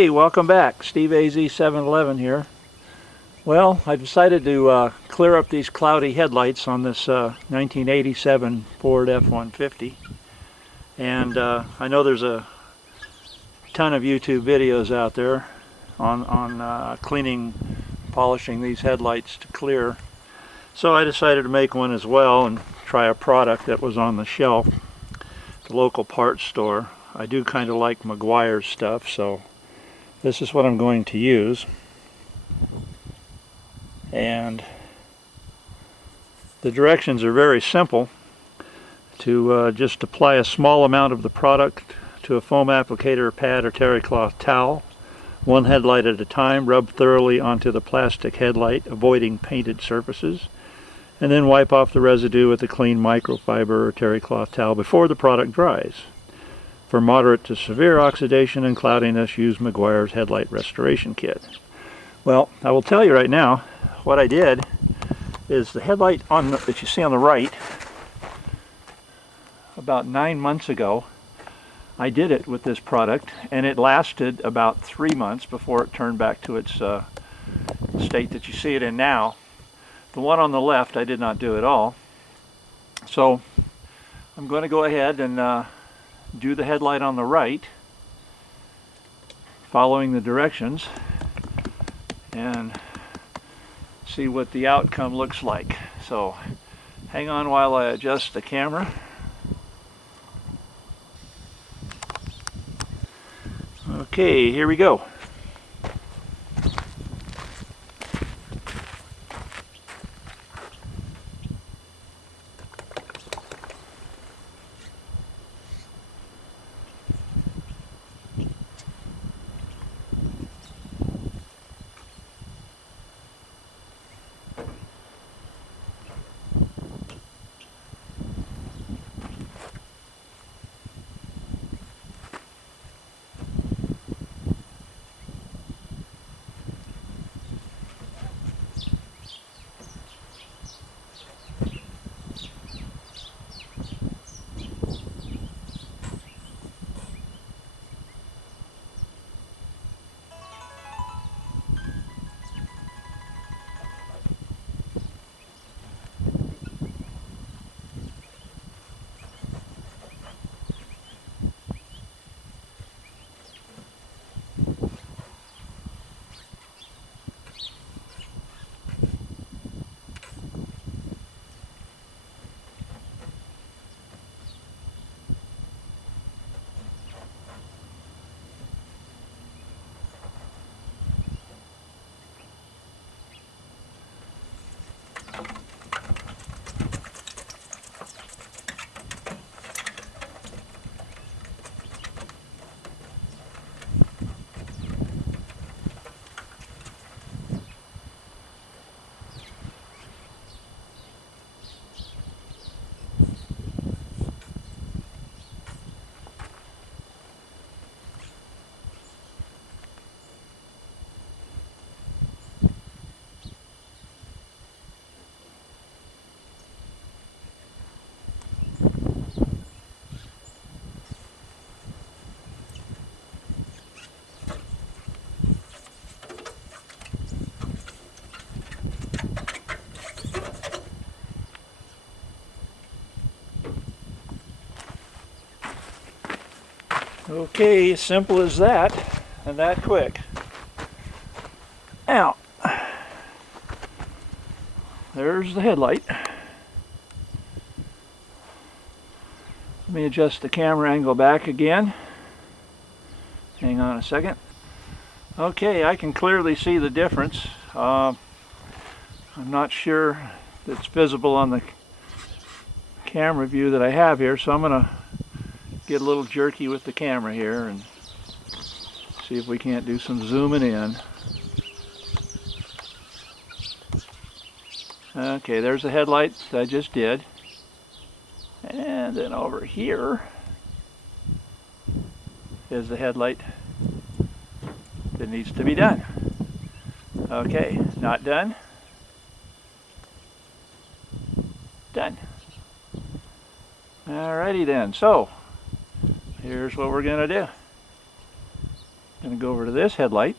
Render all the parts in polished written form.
Hey, welcome back. Steve AZ711 here. Well, I decided to clear up these cloudy headlights on this 1987 Ford F150. And I know there's a ton of YouTube videos out there on cleaning, polishing these headlights to clear. So I decided to make one as well and try a product that was on the shelf at the local parts store. I do kind of like Meguiar's stuff, so this is what I'm going to use. And the directions are very simple. To just apply a small amount of the product to a foam applicator, pad, or terry cloth towel, one headlight at a time. Rub thoroughly onto the plastic headlight, avoiding painted surfaces, and then wipe off the residue with a clean microfiber or terry cloth towel before the product dries. For moderate to severe oxidation and cloudiness, use Meguiar's Headlight Restoration Kit. Well, I will tell you right now, what I did is the headlight that you see on the right, about 9 months ago, I did it with this product, and it lasted about 3 months before it turned back to its state that you see it in now. The one on the left, I did not do at all. So I'm going to go ahead and do the headlight on the right, following the directions, and see what the outcome looks like. So hang on while I adjust the camera. Okay, here we go. Okay, simple as that, and that quick. Now, there's the headlight. Let me adjust the camera angle back again. Hang on a second. Okay, I can clearly see the difference. I'm not sure that's visible on the camera view that I have here, so I'm going to get a little jerky with the camera here and see if we can't do some zooming in. Okay, there's the headlight that I just did. And then over here is the headlight that needs to be done. Okay, not done. Done. Alrighty then, so here's what we're gonna do. Going to go over to this headlight.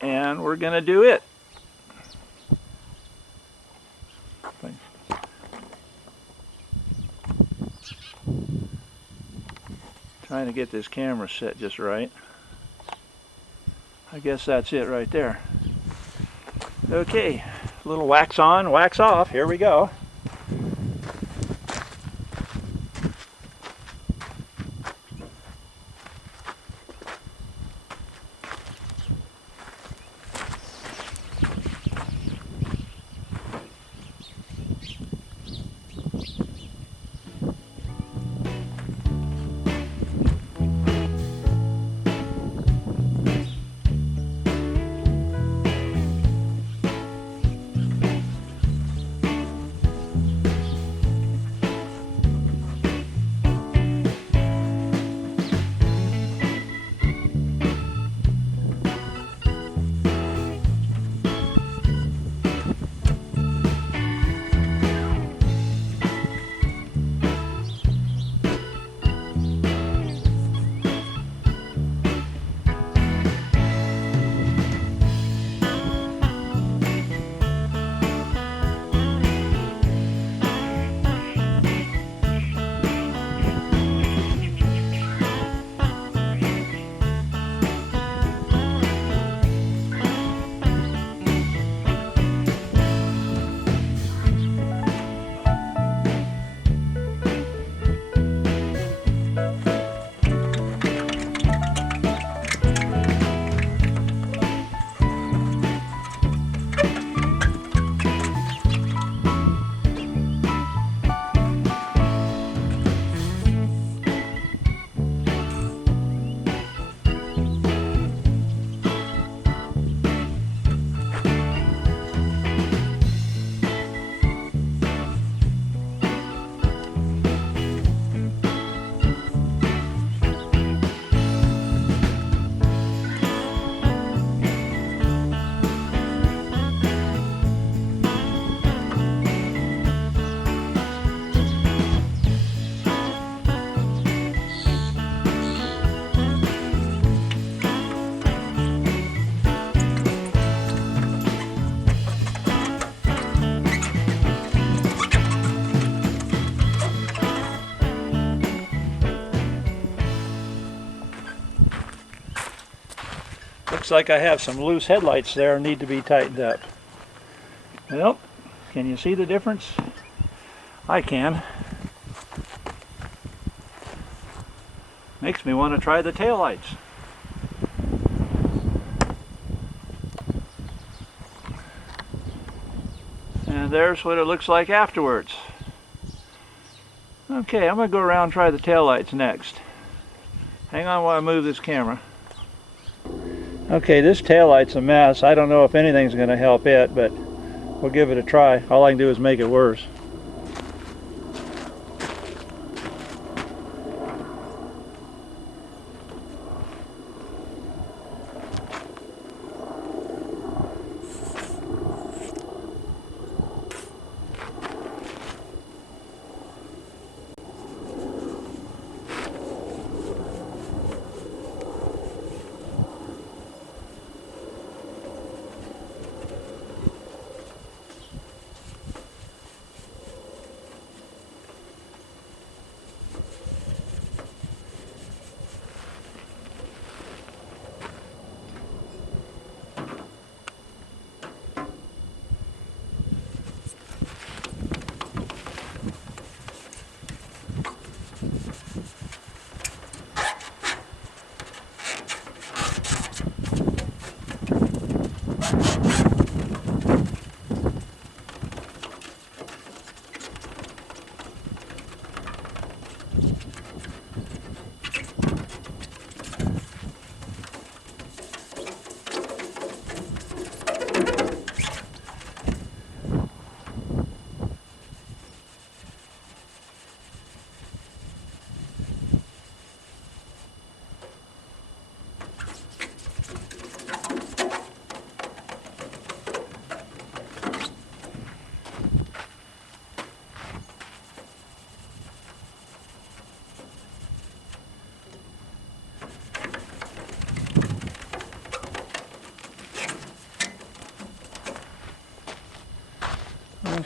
And we're going to do it. Trying to get this camera set just right. I guess that's it right there. Okay, a little wax on, wax off. Here we go. Looks like I have some loose headlights there and need to be tightened up. Well, can you see the difference? I can. Makes me want to try the taillights. And there's what it looks like afterwards. Okay, I'm going to go around and try the taillights next. Hang on while I move this camera. Okay, this taillight's a mess. I don't know if anything's going to help it, but we'll give it a try. All I can do is make it worse.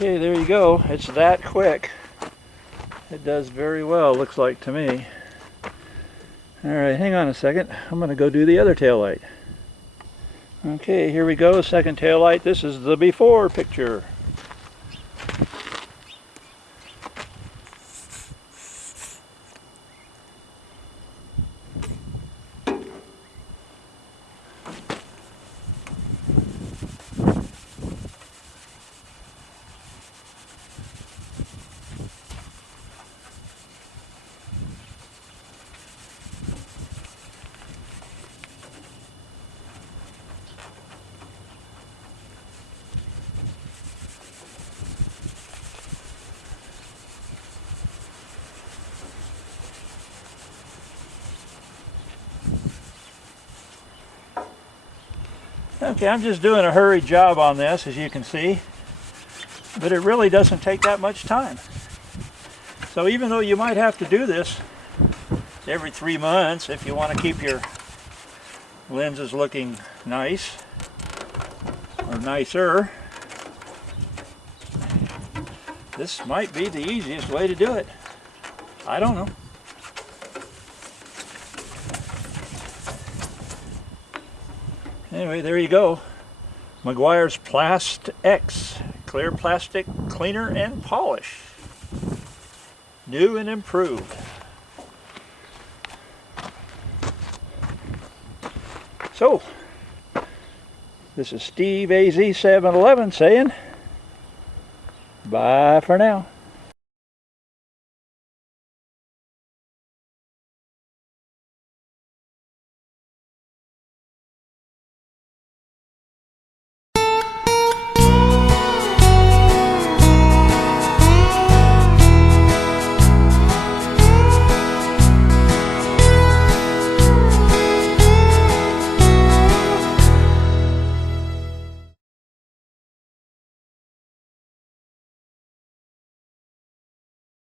Okay, there you go. It's that quick. It does very well, looks like to me. Alright, hang on a second. I'm going to go do the other taillight. Okay, here we go, second taillight. This is the before picture. Okay, I'm just doing a hurried job on this, as you can see, but it really doesn't take that much time. So even though you might have to do this every 3 months if you want to keep your lenses looking nice or nicer, this might be the easiest way to do it. I don't know. Anyway, there you go. Meguiar's Plast X, clear plastic cleaner and polish. New and improved. So, this is Steve AZ711 saying bye for now.